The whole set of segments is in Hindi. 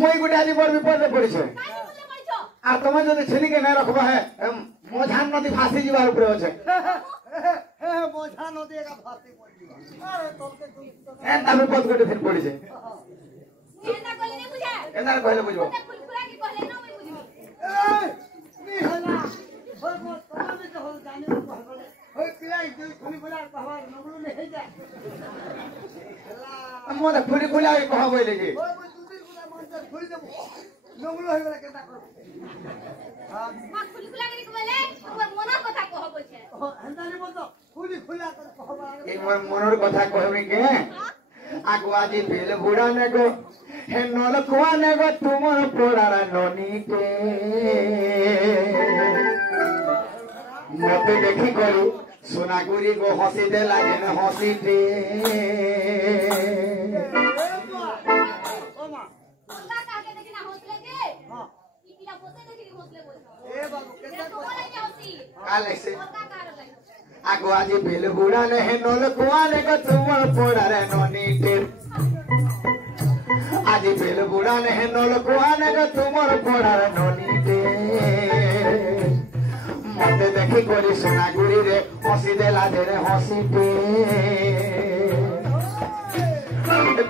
মই গোটে আজি বড় বিপদে পড়িছে আর তুমি যদি ছেলেকে না রাখবা হে মঝান নদী ভাসি যাবার উপরে আছে মঝা নদী একা ভাসি পড়িবা আরে তোকে এন্তা বিপদ গোটে ফির পড়িছে এন্তা কইলে নি বুঝা এন্তা কইলে বুঝবো ফুলফুলা কি কইলে না মই বুঝবি এই নি হলা ওই মত তোমাকে তো হল জানি কইলে ওই পিলাই দুই ফুলফুলা কহবা নগলু নে হই যায় মোরে ফুলফুলা কহ বইলে যে ওই দুই ফুলা মনতে ফুল দেব নগলু হই গলা কেটা কর মা ফুলফুলা কি কইলে তোমার মনের কথা কহ বলছে এন্তা নি বলতো ফুলফুলা কহবা এই মোর মনের কথা কহবি কে আগো আজি বেল বুড়া নে গো হে নল কুয়া নে গো তোমার পোড়ারা ননি কে মতে দেখি করি সোনাগুড়ি গো হসি দে লাগে না হসি দে ও মা তোমরা কাকে দেখি না হসলে কে হ্যাঁ কি পিলা পতে দেখি হসলে বলছো এ বাবু কেতে তোমারে কি হসি কালে সে তোমরা কার লাগে আগো আজি বেল বুড়া নে হে নল কুয়া নে গো তোমার পোড়ারা ননি কে আজি বেল বুড়া নে হে নল কুয়া নে গো তোমার পোড়ারা ননি কে মতে দেখি করি সোনাগুড়ি রে হসি দেলা রে হসি দে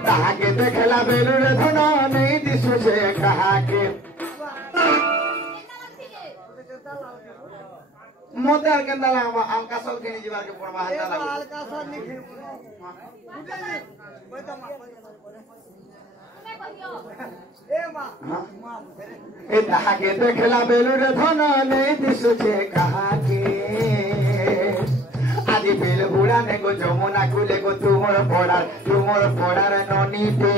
তাহাকে দেখলা বেলু রে ধন নেই দিশু সে কাহাকে মতে আর কেন দালা আম কাসল কিনি যাবার কে পড়বা হাতা লাগো আল কাসল নি খেল বুঝা মা এ মা মা এ তাহাকে দেখলা বেলু রে ধন নেই দিশু সে কাহাকে আজি বেল বুড়া নে গো যমুনা কুলে গো তোমার পড়ার ননি দে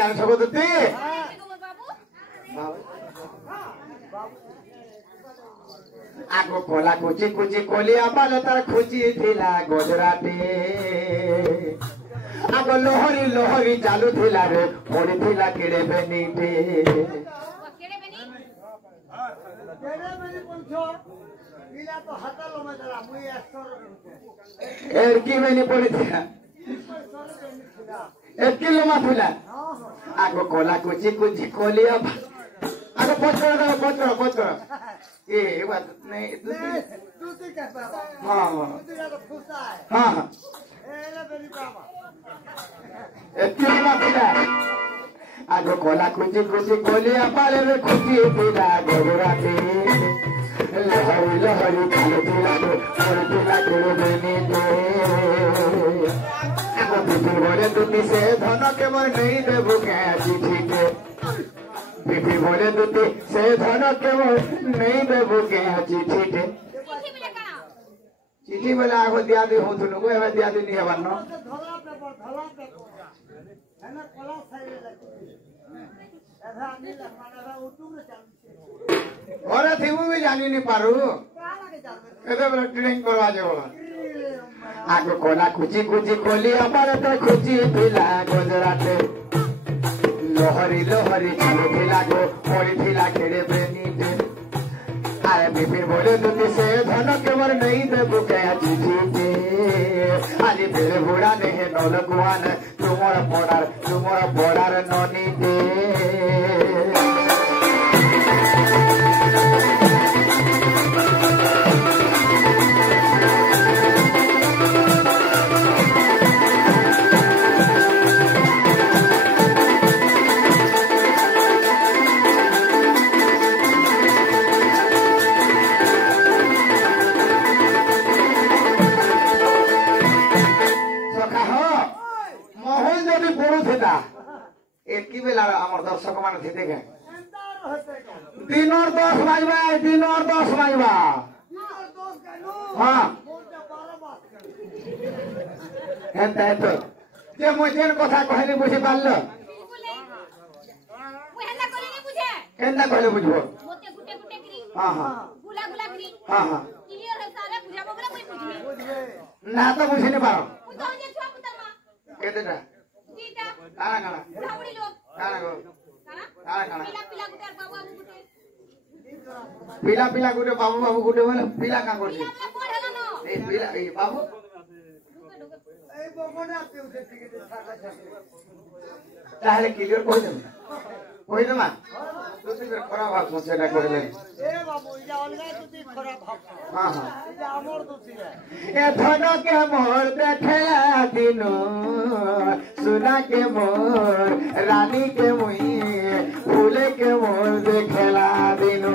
জানো সগদতি আগো কোলা কুচি কুচি কলিয়া বাল তার খুচি থিলা গজরাতে আগো লোহরি লোহরি চালু থিলা রে পড়ি থিলা কেড়ে বেনিতে কেড়ে বেনি পঞ্চো পিলা তো হাতালো মেদরা মুই এসর এর কি বেনি পড়ি থিলা 1 কিলো মা থিলা আগো কোলা কুচি কুচি কলিয়া আগো পচড় ए बात नहीं दूसरी का बाबा हां दूसरी का फुसा है हां एला बेरी बाबा एतिला पिला आगो कोला कुची कुची कोलिया पाले रे कुची पिला गोराते लहरी लहरी काले पिला तो और पिला केरो बेनी दे आगो बिपिन बोले दुती से धन के मोर नहीं देबो के चिठी के बिपि बोले दुती से धन के मोर नहीं देबो के चिठी के चिठी बोले आगो दिया दे हो तुनो एबे दिया दे नहीं हवन न धला पेपर है ना कोला साइड लगे एधा नहीं लगवाना उठुम रे चालू घरे थिबु भी जानी नहीं पारू का लागे जावे एबे बड़ा ट्रेनिंग करवा जेबो आगो कोला कुची कुची कोली अपारे तो कुची पिला गुजराते लोहरी लोहरी चालू पिला गो मोरी पिला केड़े बेनी दे अरे बिपिन बोले दुती से धन के मर नहीं दे बुके चिठी दे आली बेरे बुड़ा ने है नौल कुआन तुमोर पोड़ार ननी दे एक बेला आमर दर्शक मान थे के दिन और 10 बजबा हाँ एंता तो जे मुझे कथा कहले बुझी पारलो बिल्कुल नहीं वो हेला करे नहीं बुझे केंदा कहले बुझबो मोते गुटे गुटे करी हां हां गुला गुला करी हां हां क्लियर है सारे बुझाबो बोले कोई बुझबे ना तो बुझी नहीं पारो वो तो जे छुआ पुतर मां केतेटा दीटा काना बुढ़ाबुड़ी लोग काना गो काना काना पिला पिला गुटे बाबू बाबू गुटे पिला पिला गुटे बाबू बाबू गुटे बोले पिला का करछी पिला पिला कोड हला न ए पिला ए बाबू এই বগনা আপনি উঠে থেকে থাকা থাকে তাহলে ক্লিয়ার কই দেব যদি খারাপ ভাব সেটা কইলেন এ বাবু এটা অলগা যদি খারাপ ভাব হ্যাঁ হ্যাঁ এটা আমর দোষী না এ ধনকে মোর দেখলা দিনো সুনা কে মোর রানী কে মুই ফুলে কে মোর দেখলা দিনো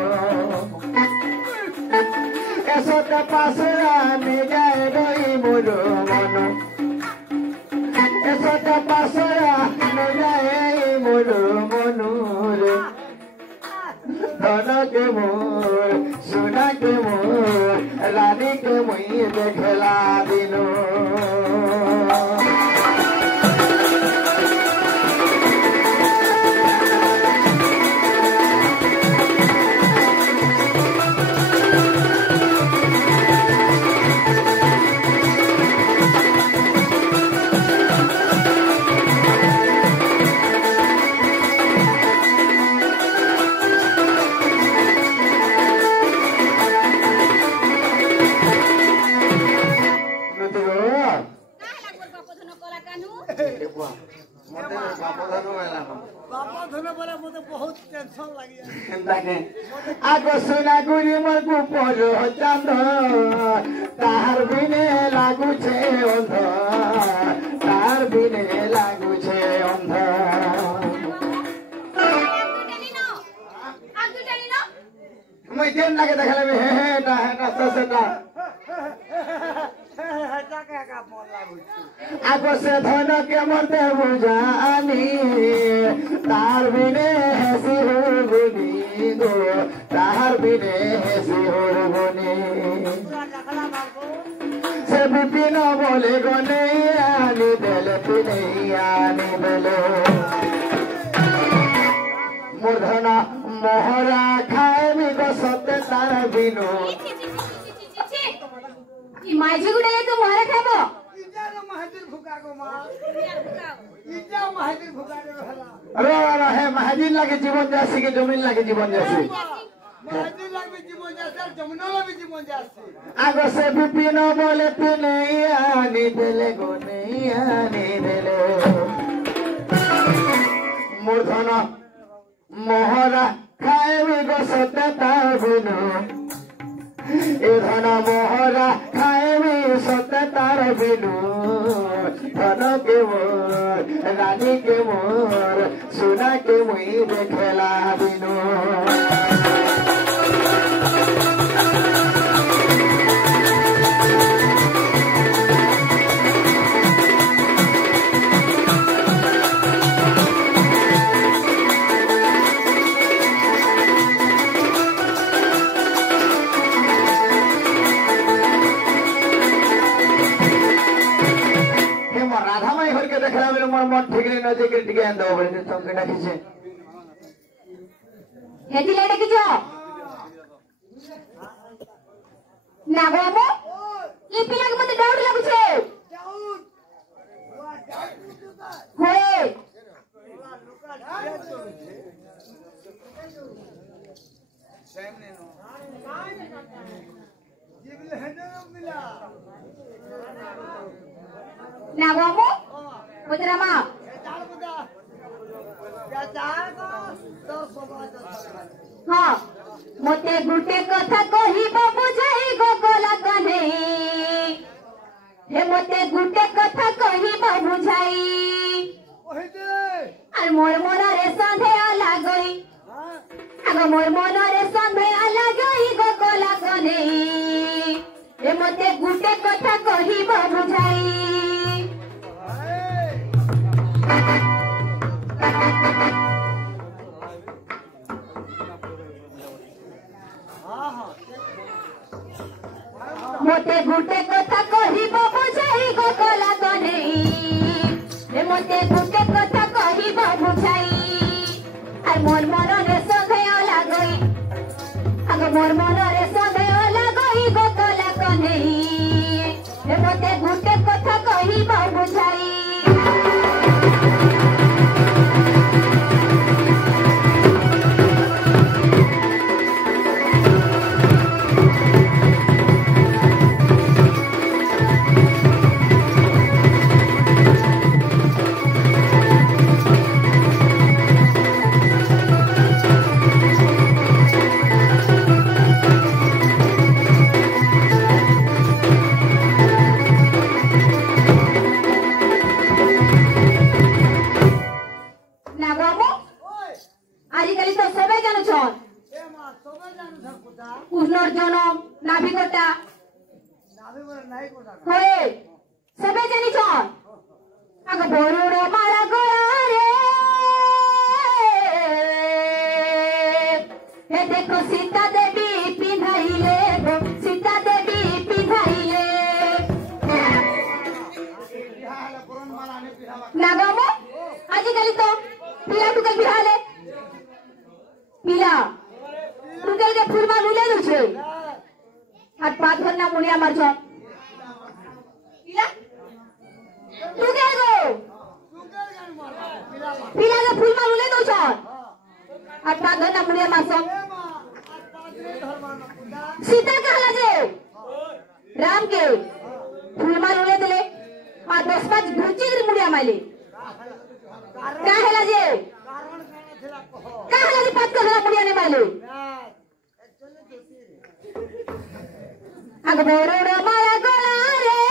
এসতে পাশে আমি যাই রই মোর মন এসতে পাশে আমি যাই মোর মনুরে ধন के मोर सोना के मोर रानी के मुई देखला दिनो आगो सोना गुरी मगु परो चांद तार बिने लागू छे अंध तार बिने लागू छे अंध मैं जेन लागे देखले हे हे ना ससटा आगो से धन के मरते बुझानी तार बिने हसी गुनी गो तार बिने हसी गुनी से बिपिन बोले गने आनी बेले पिने आनी बेले मूर्धना मोहरा खाए भी गो सत्य तार बिनो माझी गुडे तू मोहरा खाबो इजारो महाजीर भुका गो मा इजा महाजीर भुका रे हला रो हे महाजीर लागे जीवन जासी के जमीन लागे जीवन जासी महाजीर लागे जीवन जासी जमीन लागे जीवन जासी आगो से बिपिन बोले पिने आनी देले गो नहीं आनी देले मूर्धना मोहरा खाए भी गो सत्य तार बिनो ए धन मोहरा खाए भी सत्य तार बिनु धन के मोर रानी के मोर सोना के मुई देखला बिनु देखला बेले मोर मन ठीक रे न जे के टिके आन दो बोले तो के डाकी छे हेती लेडे की जो ना बाबू ई पिला के मते डाउट लागु छे डाउट वा डाउट होए सामने नो जीवले हेने मिला ना बाबू पुत्रा मा हाँ मोते गुटे कथा कहिबो बुझाई गोगला कने हे मोते गुटे कथा कहिबो बुझाई আর মোর মনরে সন্ধে লাগই আগো মোর মনরে সন্ধে লাগই গোগলা কনে হে মোতে গুটে কথা কহিব বুঝাই मोते गुटे कथा कहिब बुझाई गोगला कने हे मोर मनरे सन्देह लगई गो कला कन्हई हे मते गुटे कथा कही बुझाई উষ্ণর জনম নাভিকটা হয়ে সবে জানিছ আগ বড় মারা গড়ারে হে দেখো সীতা দেবী পিঁধাইলে সীতা দেবী পিঁধাইলে না গম আজিকালি তো পিলা টুকাল বিহালে পিলা टुकल के फूल मा लुले दुछे हाथ पाथ भरना मुनिया मार छ पिला टुकल गो पिला के फूल मा लुले दुछ हाथ पाथ भरना मुनिया मार छ सीता कहला जे राम के फूल मा लुले देले आ 10-5 घुची गिर मुनिया माले काहेला जे काहेला जे पाथ कहला मुनिया ने माले आग बरोड़ माया गड़ारे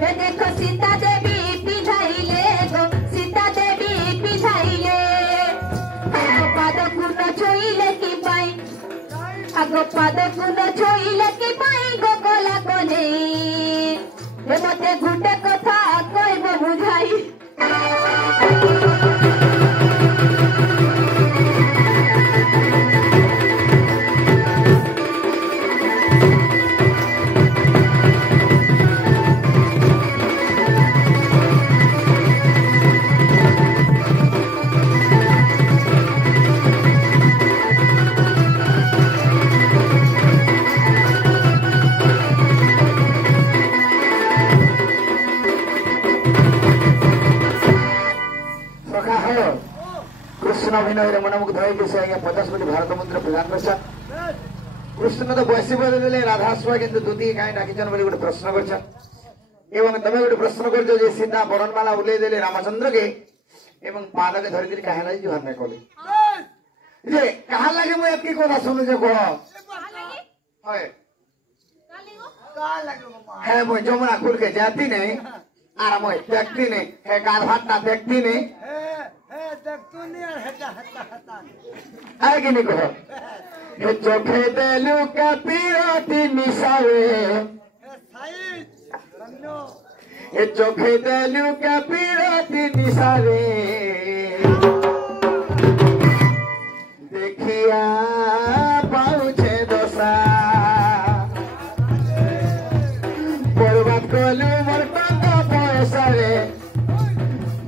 हे देखो सीता देवी पिधाइले गो सीता देवी पिधाइले पाद कुन छोइले की पाई आगो पाद कुन छोइले की पाई गो गला कोने हे मते गुटे कथा कहबो बुझाई कृष्ण अभिनय मनमुग्ध से आज्ञा 50 कोटी भारत मंदिर प्रधान कर कृष्ण तो बसी बोले राधा सुआ किंतु दूती कहीं डाकिचन बोली गोटे प्रश्न कर तमे गोटे प्रश्न कर सीता बरनमाला उल्ले देले रामचंद्र के एवं पाद के धरी कहे लगे जुहार नहीं कले जे कहा लगे मु एतकी कोना सुनु जे कह होय है मु जमुना खुल के जाती नहीं आरा मु देखती नहीं है कार भाटा देखती नहीं देखतो नहीं और हटा हटा हटा है कि नहीं कहो ये चोखे देलू का पीरोती निसावे ये चोखे देलू का पीरोती निसावे देखिया पाउछे दोसा बर्बाद कोलू मोर टंका पैसा रे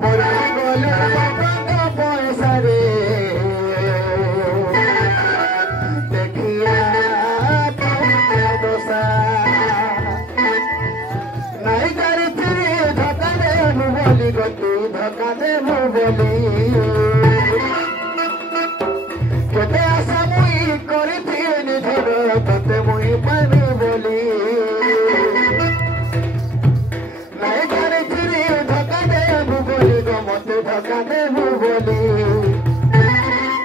बर्बाद कोलू मोर टंका पैसा रे देखिया पाउछे दोसा नहीं करी फिरी धोखा दे मु बोली गो तू धोखा दे मु बोली केते आशा मुई करिथिनि धर तते मुई पानी बोली नहीं करे फिरी धोखा दे मु बोली गो मते धोखा दे मु बोली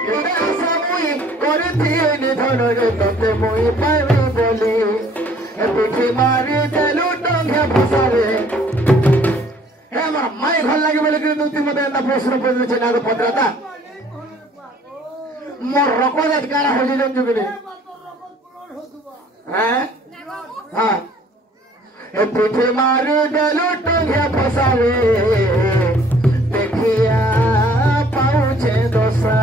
केते आशा मुई करिथिनि धर तते मुई पानी बोली ए पिठी मारी देलु टंगे फसारे हे हमरा माई घर लागे बोले कि तू मते एता प्रश्न पड़ले छना तो पत्रता मोर रकोदात कारा होली जन जुगले हैं हां ए पिठी मारी देलु टंगे फसारे देखिया पाउछे दोसा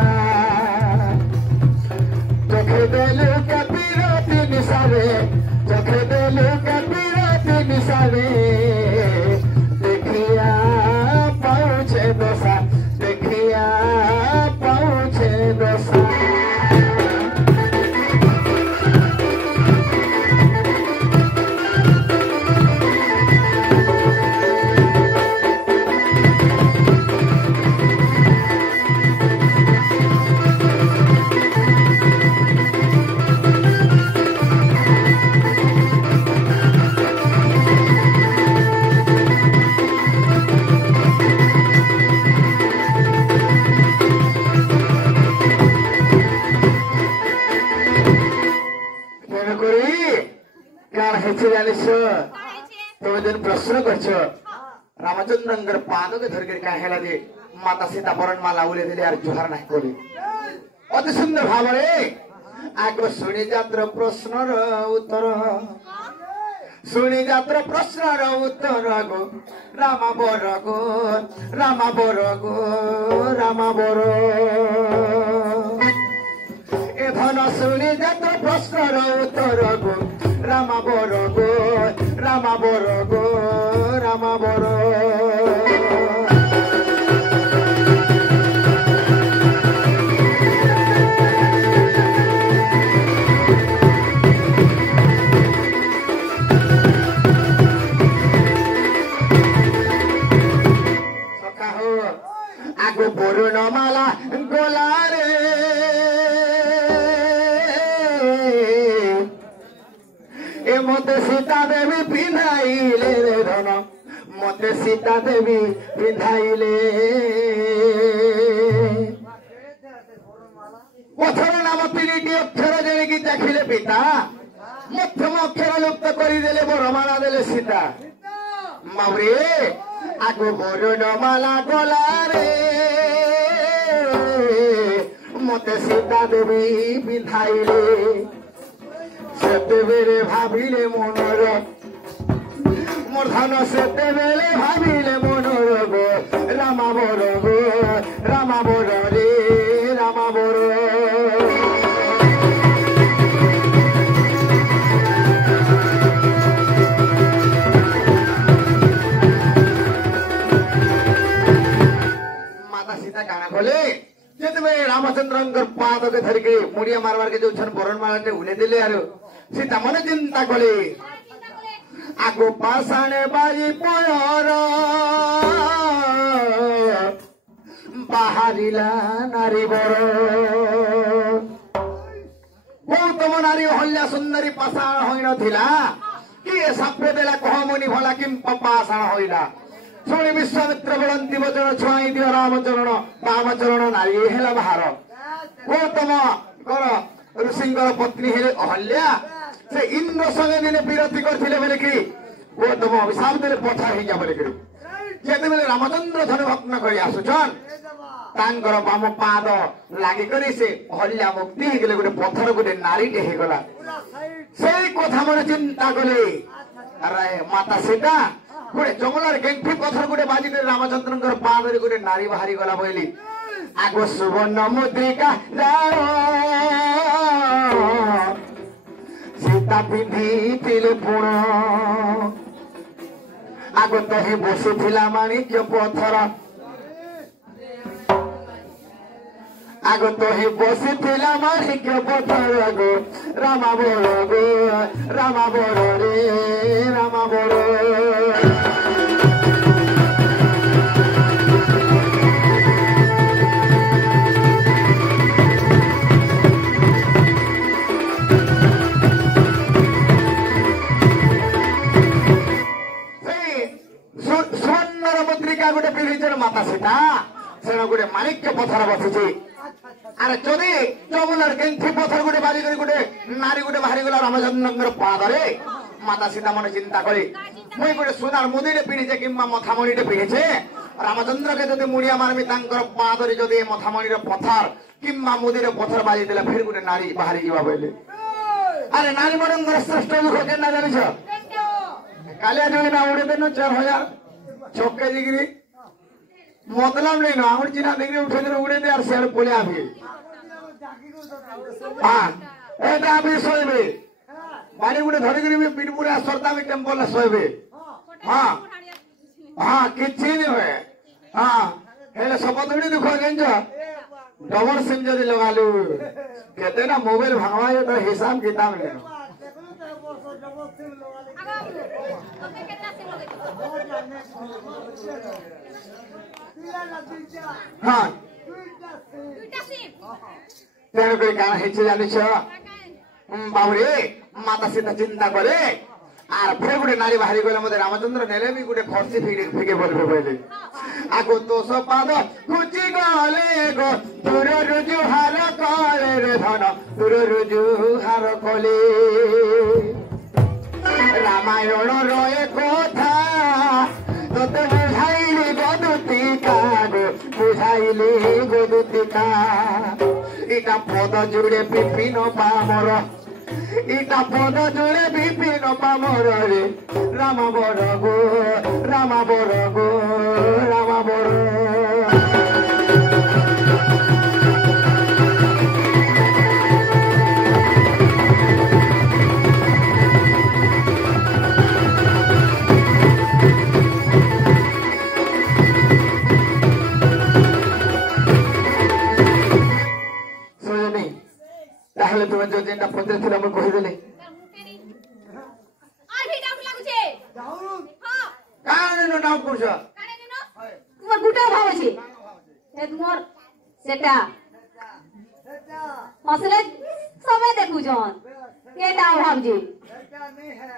चोखे देलु के पीरोती निसावे चोखे देलु के पीरोती निसावे देखिया पाउछे दोसा देखिया पाउछे दोसा তুমি যেন প্রশ্ন করছো রামচন্দ্রঙ্কর পাদকে ধরিকি কাঁ হেলা যে মাতা সীতা বরণমালা উলে দিলে আর জুহার নাই করি অতি সুন্দর ভাবে আগ শুনি যাত্র প্রশ্নর উত্তর শুনি যাত্র প্রশ্নর উত্তর গো রামা বর গো রামা বর গো রামা বর এ ধন শুনি যাত্র প্রশ্নর উত্তর গো রামা বর গো রামা বর গো রামা বর আগো বরুণমালা গোলারে এ মতে সীতা দেবী পিন্ধাইলে রে ধন মতে সীতা দেবী পিন্ধাইলে পথর নাম তিনিটি অক্ষর যেণিকি দেখিলে পিতা মধ্যম অক্ষর লুপ্ত করিদেলে বরমালা দেলে সীতা মাউরে আগো বরুণমালা গলারে মতে সীতা দেবী পিন্ধাইলে সেতেবেলে ভাবিলে মনর মোর ধন সেতেবেলে ভাবিলে মনর গো রামা বর গো রামা বর রে রামা বর बोले जेतबे रामचंद्रंकर पादके धरिके मुड़िया मारवार के जो छन बरणमालाटे उले दिले आरो सीता मने चिंता कले आगो पासाने बाजी पयर बाहारिला नारी बर गौतम नारी हल्या सुंदरी पाषाण होई नथिला कि सापे देला कहमुनि भला किम पाषाण होइला शुणी विश्वामित्र बोलती वचन छुआई दियो रामचरण रामचरण नारी हेला बाहर गौतम कर ऋषिंकर पत्नी हेले अहल्या से इंद्र संगे दिने विरति करथिले बोले कि गौतम अभिशाप देले पथा हेजा बोले कि जेते बेले रामचंद्र धन भग्न करी आसुछन तांकर बाम पाद लागि करी से अहल्या मुक्ति हे गेले गोटे पत्थर गोटे नारी टे हे गला सेई कथा मन चिंता कले अरे माता सीता गोटे जंगल गेंठी पथर गोटे बाजी कर रामचंद्र पादरे गोटे नारी बाहरी गला बोली आगो सुवर्ण मुद्रिका सीता पिंधी तिले पुण आगो तही बसी थिला माणिक्य पथर आगो तही बसी थिला माणिक्य पथर गो रामा बोल गो रामा बोल रे रामा बोल गोटे पीढ़ी माता सीता से गोटे माणिक्य पथर बसी अरे जदि जमुनार गेंठी पथर गोटे बाजी कर गोटे नारी गोटे बाहरी गला रामचंद्र पादरे माता सीता मन चिंता करे मुई गोटे सोनार मुदीटे पीढ़ीचे कि मथामणिटे पीढ़ीचे रामचंद्र के जदि मुड़िया मारमी पादरे जदि मथामणिर पथर कि मुदीरे पथर बाजी देला फिर गोटे नारी बाहरी जावा बोले अरे नारी मनंकर श्रेष्ठ दुख के जानी कालिया जोड़ी ना उड़े देन 4000 चौके डिग्री मतलब नहीं ना हम चिना डिग्री उठे दिन उड़े दे और शेर पोले आबी हां एटा आबी सोइबे बाड़ी गुडे धरि करी में पीठ पूरा सरता में टेम्पल सोइबे हां हां किछि नहीं होए हां हेले सपतुडी दुख गेंज डबल सिम जदी लगालु केते ना मोबाइल भागवाए तो हिसाब किताब ले हाँ तेरे कोई गाना हिचे जाने छो बाबुरे माता सीता चिंता करे आर फिर गुटे नारी बाहरी गले मते रामचंद्र नेले भी गुटे खर्ची फिके बोलबे बोले आगो तो सब पाद कुची गले गो तुर रुजु हार कले रे धन तुर रुजु हार कले রামায়ণ রয়ে কথা তোতে বুঝাইলি গদুতিকা গো বুঝাইলি গদুতিকা এটা পদ জুড়ে বিপিন পামর এটা পদ জুড়ে বিপিন পামর রে রাম বড় গো রাম বড় গো রাম বড় তাহলে তুমি যে যেটা পড়তেছিল আমি কইদেলে আর ভি ডাউট লাগুছে ডাউন হ্যাঁ কানে নো ডাউট করছ কানে নিন তোমার গুটা ভাব আছে এ তোমার সেটা সেটা আসলে সবে দেখু জন কেটা ভাবজি সেটা नहीं है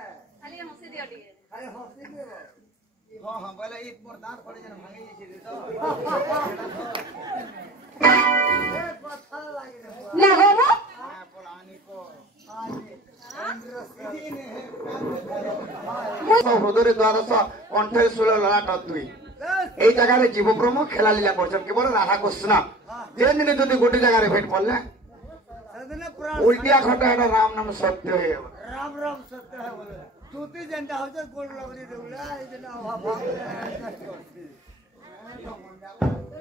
খালি হসে দিও টিকে अरे हंसी के हाँ हाँ बोले एक मोर दांत पड़े जन भागे जे तो ए कथा लागे रे না গো हां पलानी को হৃদয়ের দ্বাদশ কণ্ঠের সুর ললাট দুই এই জায়গায় জীবপ্রম খেলা লীলা করছেন কেবল রাধা কৃষ্ণ যে দিনে যদি গোটে জায়গায় ভেট পড়লে सदने पुराण উল্টিয়া খটা এটা রাম নাম সত্য হয়ে যাবে राम राम सत्य है बोले तूती जनता हो जा गोल लगरी देउला ए जना अभाव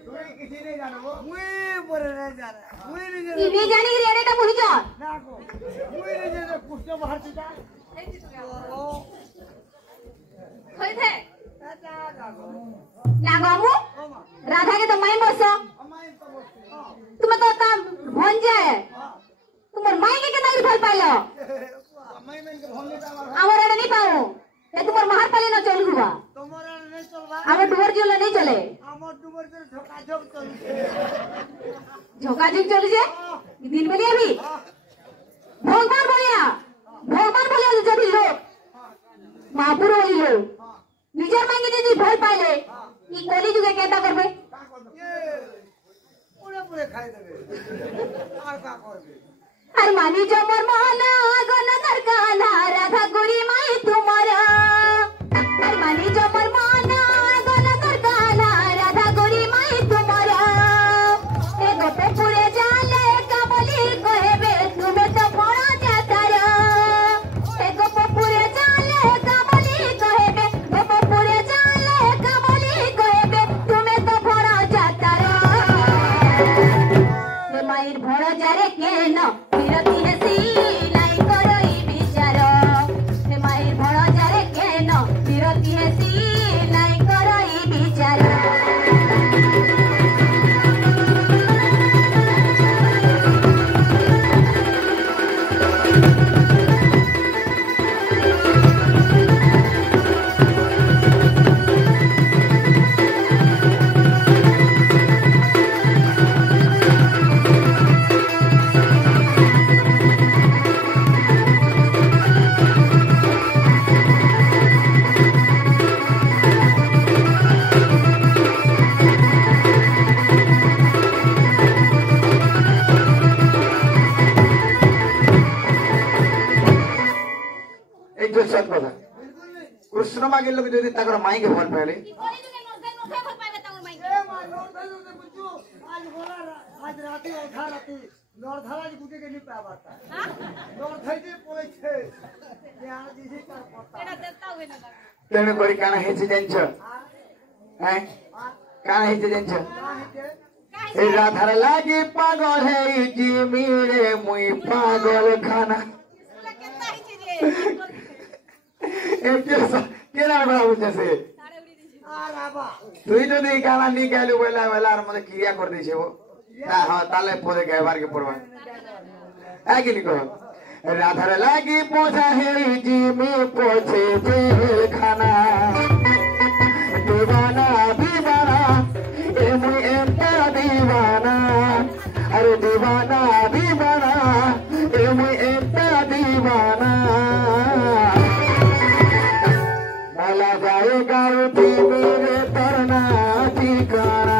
तुई किसी नहीं जानो मुई बोले नहीं जाना मुई नहीं जाना ইনি জানি কি রেডাটা বুঝি জন ना को मुई नहीं जाना कुछ तो बाहर सीधा ओ হইছে चाचा का को না গো ओ मां রাধাকে তো মাই বসো अमाई तो बोलती हां তুমি তো তা ভঞ্জে हां তোমার মাইকে কে তাই ভাল পাইলো अमाई में के भोले का আমার এটা নি পাও এ তোমার মাহার পালে না চলগুবা तुम्हारा नहीं चलवा আমার ডুবর জলে নেই চলে আমার ডুবর করে ঝোকা ঝোক চলছে ঝোকাঝুক চলেছে দিন বেলি আমি ভগবান বলিয়া যদি লোক মহাপুর বলি লোক নিজের মাইকে যদি ভয় পাইলে ই কলি যুগে কেটা করবে का कर ये पूरे पूरे खाई देबे আর का करबे আর মানি জমর মহলা গন দরকালা রাধা গুড়ি মাই তোমারা আর মানি জমর মহলা গন দরকালা রাধা গুড়ি মাই তোমারা এ গোপে পুরে জালে কাবলি কহেবে তুমি তো বড় জাতারা এ গোপে পুরে জালে কাবলি কহেবে গোপে পুরে জালে কাবলি কহেবে তুমি তো বড় জাতারা এ মাইর বড় জারে কেন বিরতি হেসি নাই করই বিচার হে মাইর বড় জারে কেন বিরতি হেসি নাই করই বিচার এই তো সৎ কথা কৃষ্ণ মাগের লোক যদি তাকর মাইকে ভাল পাইলে কি করি তুমি নজর নজর ভাল পাইবে তার মাই ए मां नोर धलो से बुझू आज बोला आज राती उठा राती नोर धला जी गुटे के नहीं पा बाता हां नोर धैजे पोई छे यहाँ दिसी कर पता এটা দেতা হই না তেমনি করে কানা হেঁচে জানছ হ্যাঁ কানা হেঁচে জানছ का है के এই রাধার লাগি পাগল হেইছি মিরে মুই পাগল খানা স্কুলে কেতা হইছে রে এই কেনা বলা বুঝছে সাড়ে উড়ি দিছি आ राबा তুই যদি এই গানা নি গাইলু বলা বলা আর মধ্যে ক্রিয়া করে দিছে ও হ্যাঁ তাহলে পদে গাইবার কে পড়বা আগে লিখো রাধার লাগি পোছা হেইছি মি পোছে খানা दीवाना दीवाना ए मुई एंटा दीवाना अरे दीवाना दीवाना ए मुई एंटा दीवाना मला जाएगा उठी मेरे तरना ठिकाना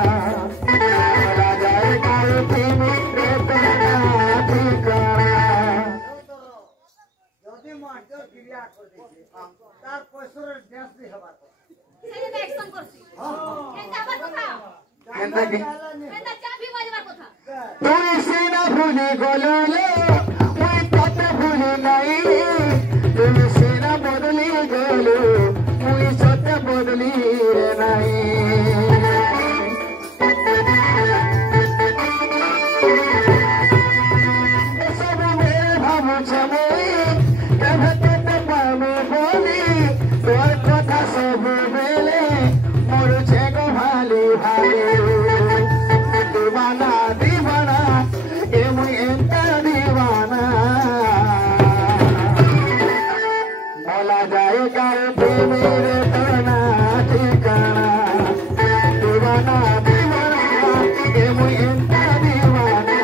मला जाएगा उठी मेरे तरना ठिकाना यदि मास्टर क्रिया कर देखे ଗ୍ୟାସ୍ ବି ହେବା ସେଇ ରିଆକ୍ସନ କରଛି କେନ୍ତା ହବା କଥା କେନ୍ତା କି କେନ୍ତା ଚା ବି ବାଜବା କଥା তুই সিনা ভুলি গলু লে ওই ততে ভুলি নাই তুই সিনা বদলি গলু ওই সতে বদলি নাই সব মেরে ভাবুছে মই কেবে তোতে পাবো বলি তোর কথা সব বেলে মরুছে গো ভালি ভালি दीवाना दीवाना ए मुई एंता दीवाना बोला जाए काहे मेरे तना ठिकाना दीवाना दीवाना ए मुई एंता दीवाना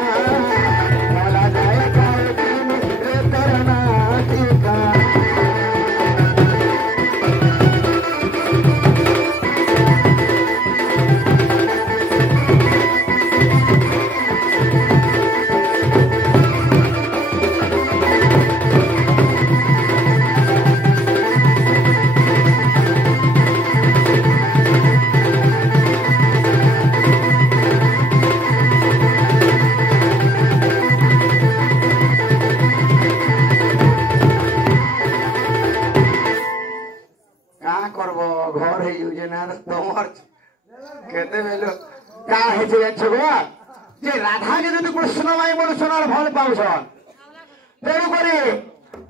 बोला जाए काहे मेरे तना ठिकाना क्या करब घर है तमर केते बेलो का है जे छगवा जे राधा के जदि कृष्ण माई बोल सोनार भल पाउछन तेरु करे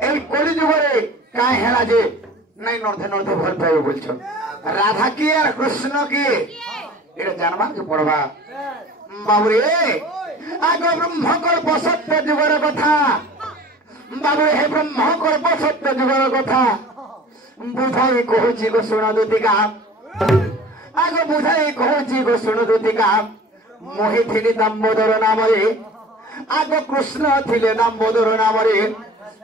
एई कली जुगरे का हेला जे नहीं नर्थे नर्थे भल पाइबो बोलछन राधा की और कृष्ण की एटा जानबा के पड़बा बाबुरे आगो ब्रह्मकल्प सत्य जुगर कथा बाबुरे हे ब्रह्मकल्प सत्य जुगर कथा बुझाई कहूची गो सुन दुतिका आगो बुझाई कहूची गो सुन दुतिका मोहि थिली दामोदर नामरे आगो कृष्ण थिले दामोदर नामरे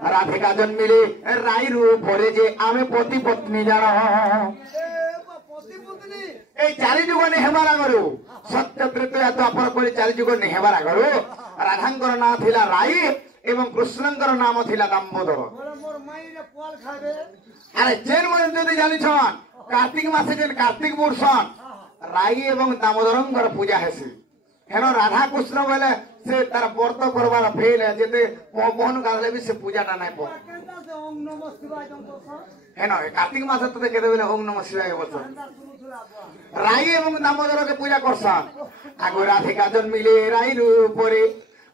राधिका जन्मिले राई रूपरे जे आमे पति पत्नी जान ପତି ପତ୍ନୀ এই চারি যুগ নে হেবার আগরু সত্য তৃতীয়া দ্বাপর কলি চারি যুগ নে হেবার আগরু রাধাঙ্কর নাম থিলা রাই এবং কৃষ্ণঙ্কর নাম থিলা দামোদর বলে মোর মাইরে পোয়াল খাবে আরে যেন মনে যদি জানিছন কার্তিক মাসে যেন কার্তিক বর্ষণ রাই এবং দামোদরঙ্কর পূজা হেসি হেন রাধা কৃষ্ণ বলে সে তার ব্রত করবার ফেল যেতে মোহন গালে বি সে পূজাটা নাই পড়ে কেনতা সে ওম নমঃ শিবায় জন্তস হেন কার্তিক মাসে তো কেতে বলে ওম নমঃ শিবায় বলছ কেনতা শুনুছুলা বুয়া রাই এবং দামোদরকে পূজা করছন আগো রাধিকা জন্মিলে রাই রূপরে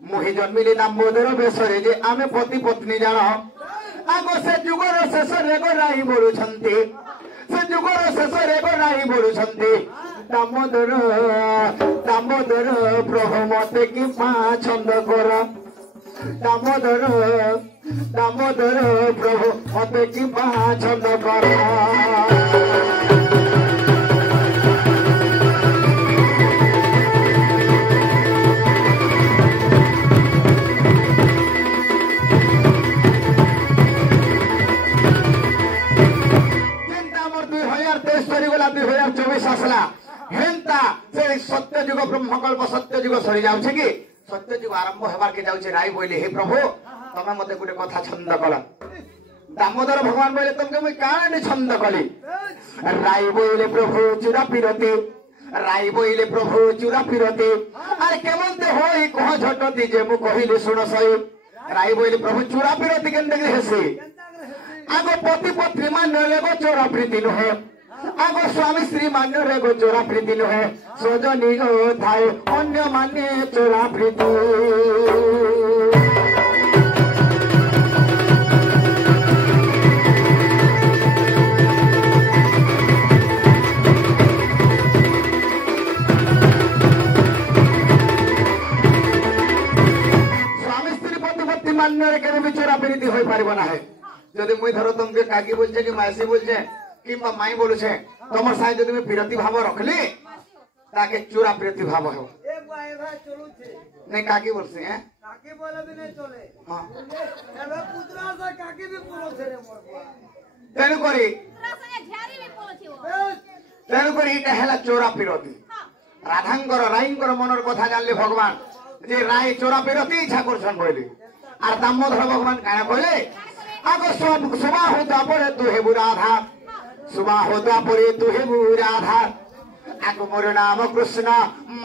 মোহি জন্মিলে দামোদর বেশরে যে আমি পতি পত্নী জান আগো সে যুগর শেষরে গো রাই বলুছন্তি সে যুগর শেষরে গো রাই বলুছন্তি দামোদর দামোদর প্রভু মতে কি ছন্দ কর দামোদর দামোদর প্রভু মতে কি ছন্দ কর আসলা হেন্তা সে সত্য যুগ ব্রহ্মকল্প সত্য যুগ সরি যাচ্ছে কি সত্য যুগ আরম্ভ হবার কে যাচ্ছে রাই বইলে হে প্রভু তুমি মতে গোটে কথা ছন্দ কল দামোদর ভগবান বইলে তোমাকে মুই কানে ছন্দ কলি রাই বইলে প্রভু চূড়া পিরতি রাই বইলে প্রভু চূড়া পিরতি আরে কেমন তে হই কহ ঝটতি যে মু কহিলি শুন সই রাই বইলে প্রভু চূড়া পিরতি কেন দেখি হেসি আগো পতি পত্নী মানলে গো চোরা প্রীতি নহে আগো স্বামী স্ত্রী মান্যরে গো চোরা প্রীতি নহে সজনী গো থাই অন্য মানে চোরা প্রীতি স্বামী স্ত্রী পতি পত্নী মান্যরে কেন বি চোরা প্রীতি হয়ে পারিব না হে যদি মুই ধরো তোমাকে কাকি বলছে কি মাসি বলছে কিংবা মাই বলছে তোমার সাথে যদি আমি বিরতি ভাব রখলি তাকে চূড়া বিরতি ভাব হব এ বুয়া এভাবে চলুছে নাই কাকি বলছে হ্যাঁ কাকে বলে বি নাই চলে হ্যাঁ এবে পুত্রা সে কাকে বি পড়ছে রে মোর বুয়া তেণু করি তোরা সঙ্গে ঝাড়ি বি পড়ছিও তেণু করি এটা হেলা চোরা বিরতি রাধাঙ্কর রাইঙ্কর মনের কথা জানলে ভগবান যে রায় চোরা বিরতি ইচ্ছা করছেন বলে আর দামোদর ভগবান কায়া কইলে আগো সব সবা হইতা পরে তু হেবু রাধা सुबह होता परे तुहे राधा आगो मोर नाम कृष्ण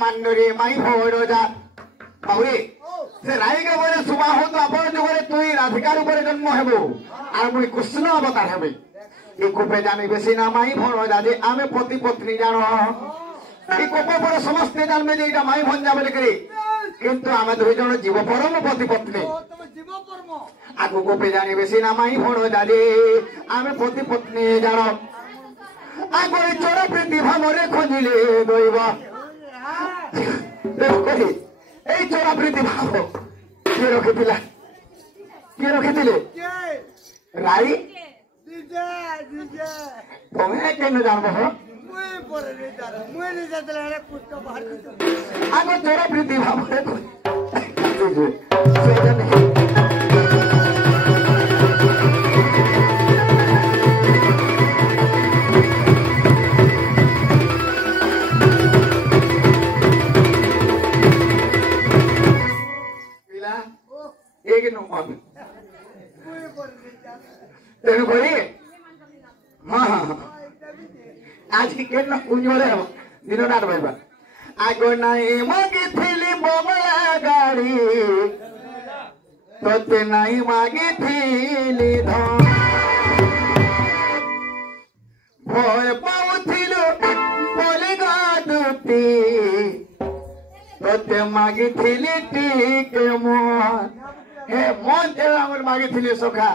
मान्नरे माई भोर जा बाबुरे से रायका बोले सुबह होता अपन जुगरे तुई राधिकार ऊपर जन्म हेबो आ मुई कृष्ण अवतार हेबे ए कोपे जाने बेसी ना माई भोर जा जे आमे पति पत्नी जानो ए कोपे पर समस्त जानबे जे एटा माई भंजा बोले करे किंतु आमे दुई जन जीव परम पति पत्नी आगो कोपे जाने बेसी ना माई भोर जा जे आमे पति पत्नी जानो आगो चोर प्रीति भावरे खोजिले दैवा देखो এই চোরা প্রীতি ভাব কে রখিলে রাই তুমি কেন জানবো আগে চোরা প্রীতি ভাব तेणु करी हाँ हाँ हाँ आज के कुंजरे दिन रात भाई आगो नहीं मागी थी बमला गाड़ी तोते नहीं मागी थी धन भय पाउथिलु बोली गादुती तोते मागी थी टीके मन हे मन तेरा मागी थी सोखा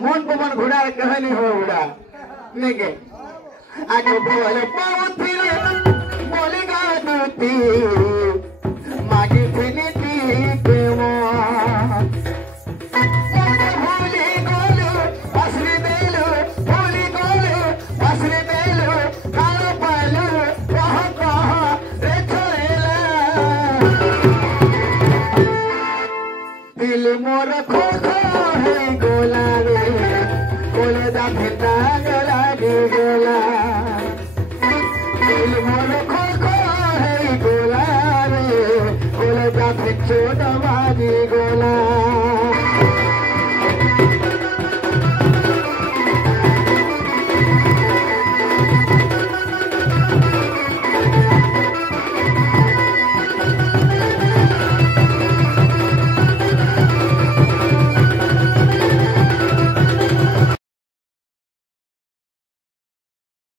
मन पवन घोड़ा कहे नहीं हो घोड़ा नहीं के आगे बोले पाउथिले बोली गादुती मागी थी टीके मन भूली गोलू असली देलू भूली गोलू असली देलू कालो पालू कहाँ रे छोड़ेला दिल मोर खो है गोला रे गोले दा फिरता गला दी गोला दिल मोर खो है गोला रे गोले दा फिर छोड़ा